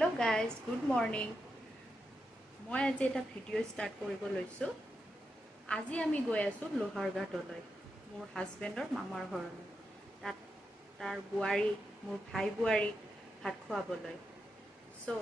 Hello guys good morning मैं आज एटा video start কৰিব লৈছো আজি আমি গৈ আছো লোহাৰঘাটলৈ মোৰ হাজবেণ্ডৰ মামাৰ ঘৰলৈ তাত তাৰ বুৱাৰী মোৰ ভাই বুৱাৰী ভাত খোৱাবলৈ সো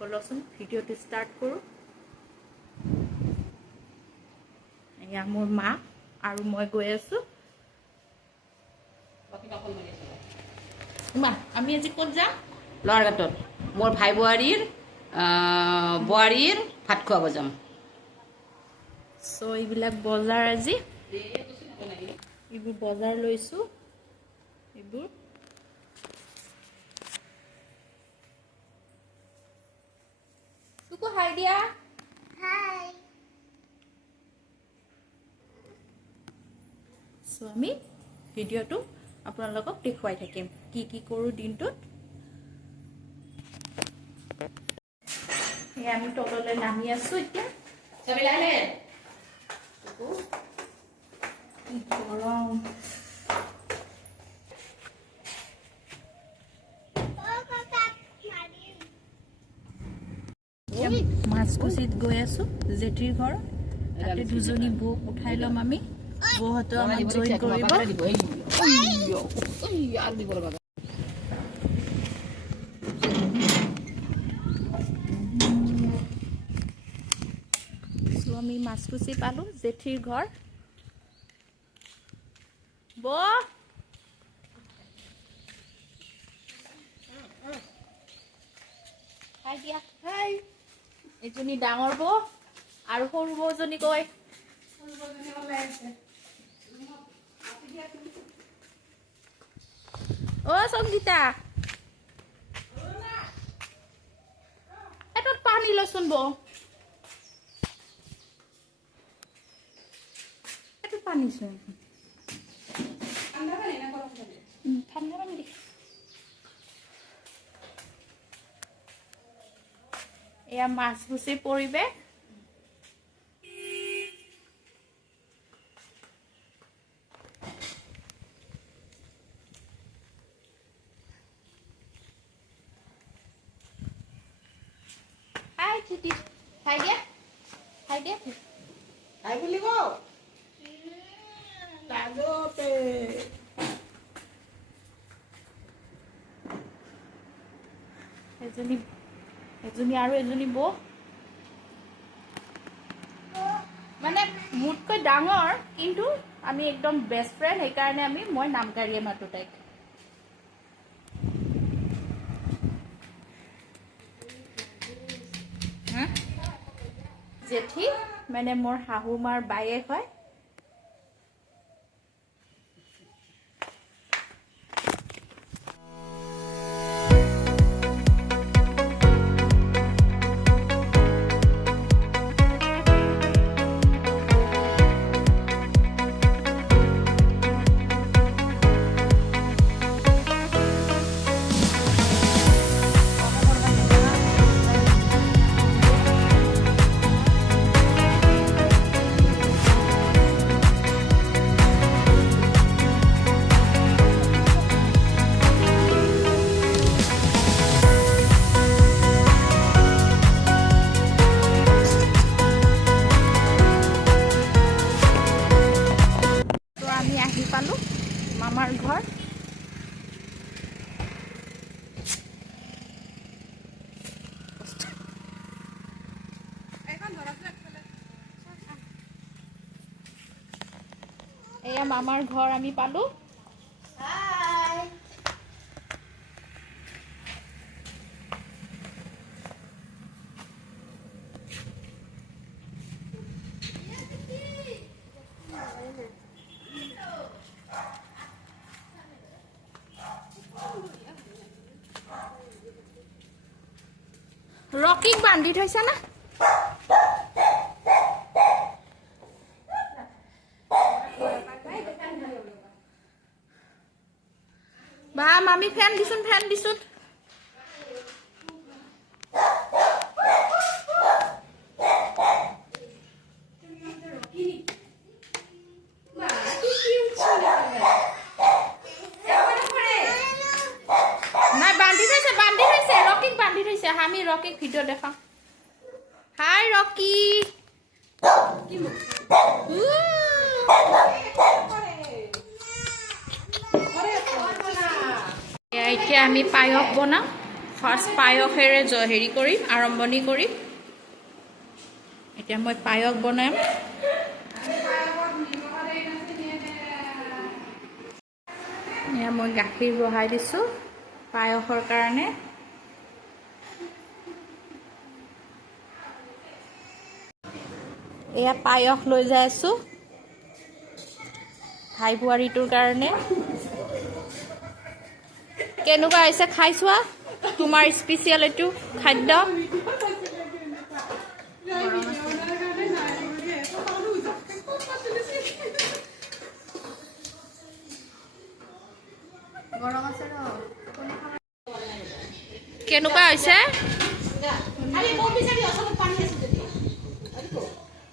বলচোন ভিডিওটো স্টাৰ্ট কৰো এয়া মোৰ মা আৰু মই গৈ আছো মা আমি আজি ক'ত যাম লোহাৰঘাটত মোৰ ভাই বুৱাৰীৰ ভাত খুৱাব যাম সো এইবিলাক বজাৰ আজি এইবোৰ বজাৰ লৈছো এইবোৰ তুকো হাই দিয়া হাই সো আমি ভিডিওটো আপোনালোকক দেখুৱাই থাকিম কি কি কৰো দিনটোত আমি তললৈ নামি আছো এতিয়া সবিলালে গৰম মাছকুচিত গৈ আছো জেঠিৰ ঘৰ তাতে দুজনী বৌক উঠাই লম আমি বৌহতো আমাক জইন কৰিব আমি মাছকুচি পালো জেঠিৰ ঘৰ বৌ হাই দিয়া হাই এজনী ডাঙৰ বৌ আৰু সৰু বৌজনী কয় অ সংগীতা এটাত পানী লচোন বৌ পানি চোন ঠান্ডা পানি দি এয়া মাছগুচি পৰিৱেশ হাই চিটি হাই দিয়া হাই বুলি কও লাজতে এজনী আৰু এজনী বৌ মানে মোতকৈ ডাঙৰ কিন্তু আমি একদম বেষ্ট ফ্ৰেণ্ড সেইকাৰণে মই নাম কাঢ়িয়ে মাতো তাইক জেঠি মানে মোৰ শাহু মাৰ বায়েক হয় পালো মামাৰ ঘৰ এয়া মামাৰ ঘৰ আমি পালো ৰকিক বান্ধি থৈছা না বা মামি ফেন দিছুন নাই বান্ধি থৈছে ৰকিক বান্ধি থৈছে আচ্ছা আমি ৰকি ভিডিও দেখা হাই ৰকি এতিয়া আমি পায়স বনাম ফাৰ্ষ্ট পায়সেৰে হেৰি কৰিম আৰম্ভণি কৰিম এতিয়া মই পায়স বনাম এয়া মই গাখীৰ বহাই দিছোঁ পায়সৰ কাৰণে এয়া পায়স লৈ যাই আছোঁ ভাই বোৱাৰীটোৰ কাৰণে কেনেকুৱা হৈছে খাই চোৱা তোমাৰ স্পেচিয়েল এইটো খাদ্য কেনেকুৱা হৈছে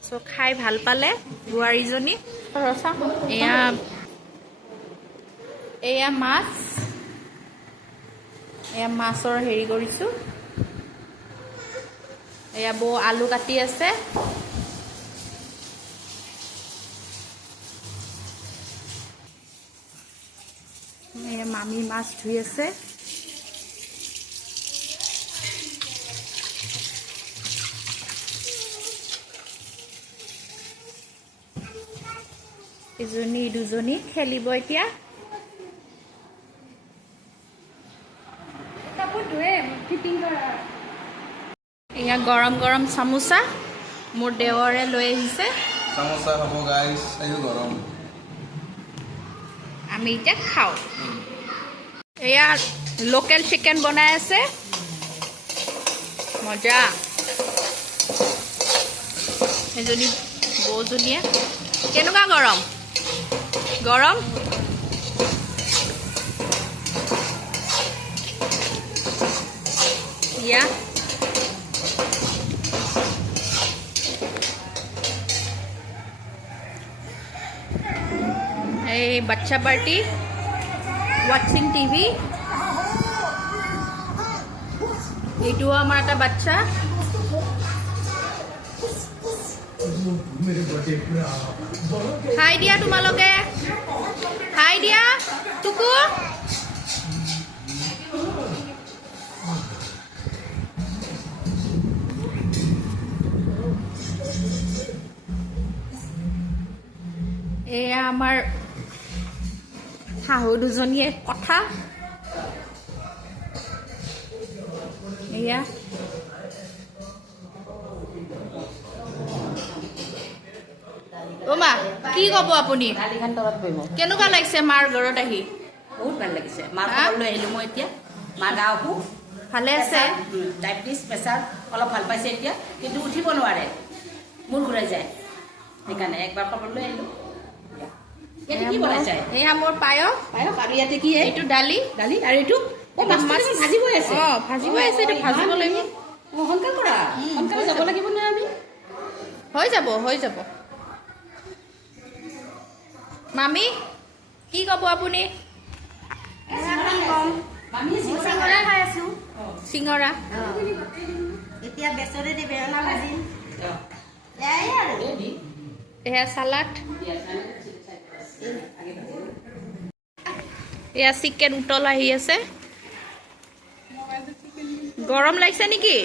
চ' খাই ভাল পালে বোৱাৰীজনী এয়া মাছ এয়া মাছৰ হেৰি কৰিছোঁ এয়া বৌ আলু কাটি আছে এয়া মামী মাছ ধুই আছে এজনী দুজনী খেলিব এতিয়া এয়া গৰম গৰম চামোচা মোৰ দেৱৰে লৈ আহিছে চামোচা খাব গাইছ এইটো গৰম আমি এতিয়া খাওঁ এয়া লোকেল চিকেন বনাই আছে মজা এজনী বৌজনীয়ে কেনেকুৱা গৰম গৰম ইয়া এই বাচ্চা পাৰ্টি ওয়াচিং টিভি এইটো আমাৰ একটা বাচ্চা হাই দিয়া তোমালোকে হাই দিয়া টুকু এয়া আমাৰ শাহু দুজনীয়ে কথা এয়া মা কি কব আপুনি কেনেকুৱা লাগিছে মাৰ ঘৰত আহি বহুত ভাল লাগিছে মাৰ ঘৰলৈ আহিলোঁ মই এতিয়া মা গা অসুখ ভালে আছে ডায়েবেটিছ প্ৰেছাৰ অলপ ভাল পাইছে এতিয়া কিন্তু উঠিব নোৱাৰে মূৰ ঘূৰাই যায় সেইকাৰণে একবাৰ খবৰলৈ আহিলোঁ ইয়াতে কি বনাইছে এয়া মোৰ পায়স পায়স আৰু ইয়াতে কি এইটো দালি দালি আৰু এইটো মাছ ভাজিবই আছে ভাজিবই আছে এইটো ভাজিব লাগিব সোনকাল কৰা সোনকালে যাব লাগিব নে আমি হৈ যাব মামী কি ক'ব আপুনি চিঙৰা খাই আছো চিঙৰা এতিয়া বেচৰে দি বেঙেনা ভাজিম এয়াই আৰু এয়া চালাড এয়া চিকেন উতল আহি আছে গৰম লাগিছে নেকি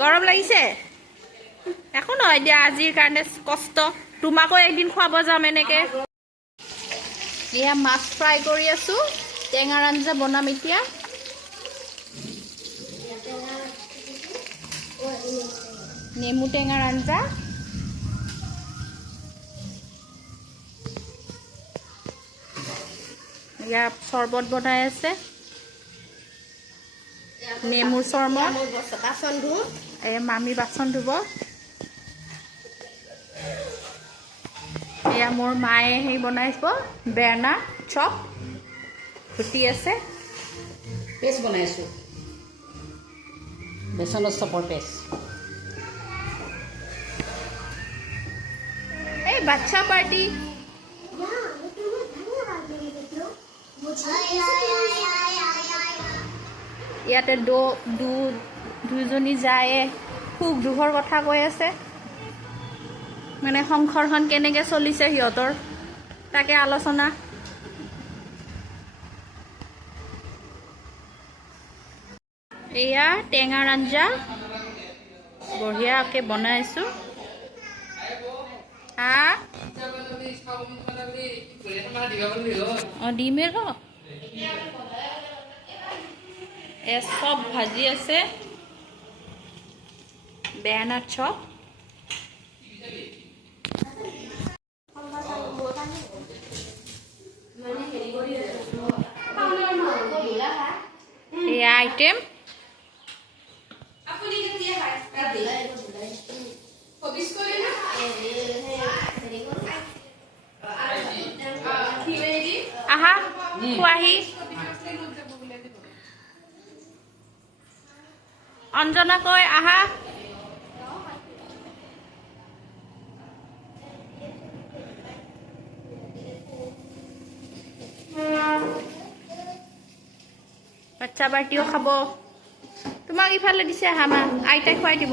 গৰম লাগিছে একো নহয় দিয়া আজিৰ কাৰণে কষ্ট তোমাকো একদিন খুৱাব যাম এনেকে এয়া মাছ ফ্ৰাই কৰি আছো টেঙাৰ আঞ্জা বনাম এতিয়া নেমু টেঙাৰ আঞ্জা এয়া চৰবত বনাই আছে নেমুৰ চৰবত বাচন ধুম এয়া মামী বাচন ধুব এয়া মোৰ মায়ে সেই বনাইব বেঙেনা চপ ঘুটি আছে পেষ্ট বনাইছোঁ বেচনৰ চপৰ পেষ্ট এই বাচ্চা পাৰ্টি ইয়াতে দুজনী যায় সুখ দুখৰ কথা কৈ আছে, মানে সংসাৰখন কেনেকৈ চলিছে সিহঁতৰ তাকে আলোচনা। এয়া টেঙাৰ আঞ্জা বঢ়িয়াকৈ বনাইছোঁ। ডিমে ৰ চব ভাজি আছে, বেঙেনাৰ চপ। এয়া আইটেম আহা খোৱাহি। অঞ্জনা কৈ আহা। বাচ্চা বাৰ্টিও খাব। তোমাক ইফালে দিছে আহা মা, আইতাই খুৱাই দিব।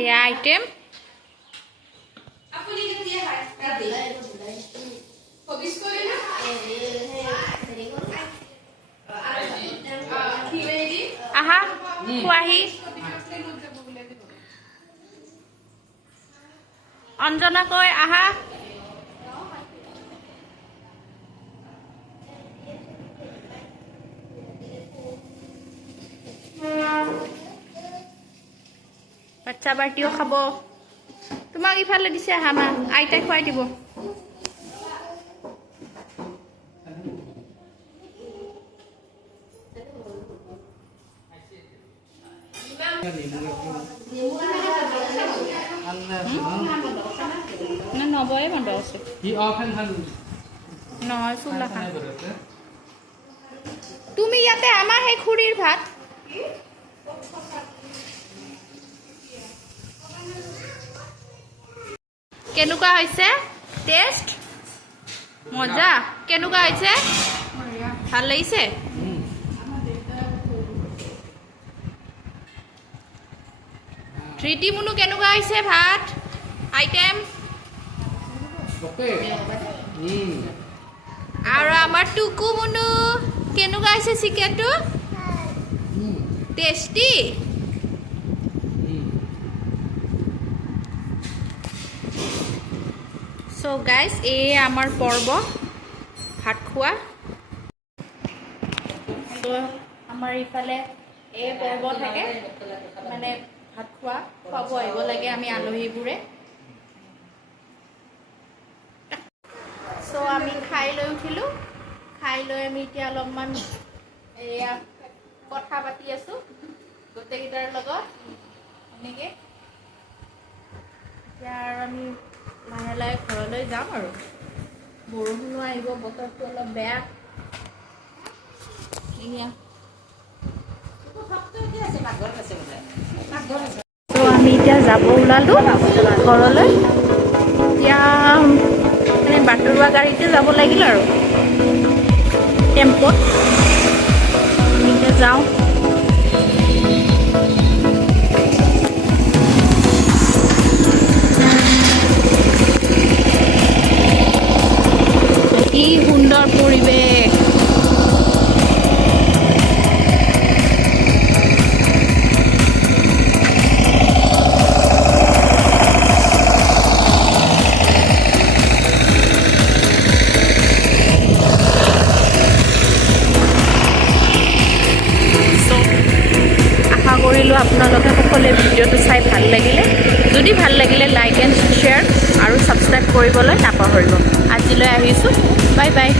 এয়া আইটেম আহা খোৱাহি। অঞ্জনা কৈ আহা। বাচ্চা বাৰ্টিও খাব। তোমাক ইফালে দিছে আহা মা, আইতাই খুৱাই দিব। নবয়ে বন্ধ আছে নহয় চুলা খান। তুমি ইয়াতে আমাৰ সেই খুৰীৰ ভাত কেনেকুৱা হৈছে টেষ্ট? মজা। কেনেকুৱা হৈছে? ভাল লাগিছে? ধৃতি মুনু কেনেকুৱা হৈছে ভাত আইটেম? আৰু আমাৰ টুকু মুনু কেনেকুৱা হৈছে চিকেনটো? টেষ্টি? সো গাইজ এই আমাৰ পৰ্ব ভাত খোৱা। তো আমাৰ ইফালে এই পৰ্ব থাকে, মানে ভাত খোৱা খুৱাব আহিব লাগে আমি আলহীবোৰে। চ' আমি খাই লৈ উঠিলোঁ, খাই লৈ আমি এতিয়া অলপমান এয়া কথা পাতি আছোঁ গোটেইকেইটাৰ লগত এনেকৈ। এতিয়া আৰু আমি লাহে লাহে ঘৰলৈ যাম আৰু বৰষুণো আহিব, বতৰটো অলপ বেয়া। এয়া তো আমি এতিয়া যাব ওলালোঁ ঘৰলৈ। এতিয়া মানে বাটৰুৱা গাড়ীতে যাব লাগিল আৰু টেম্পত। আমি এতিয়া যাওঁ। কি সুন্দৰ পৰিৱেশ। আপোনালোকে সকলোৱে ভিডিঅ'টো চাই ভাল লাগিলে, যদি ভাল লাগিলে লাইক এণ্ড শ্বেয়াৰ আৰু ছাবস্ক্ৰাইব কৰিবলৈ নাপাহৰিব। আজিলৈ আহিছোঁ, বাই বাই।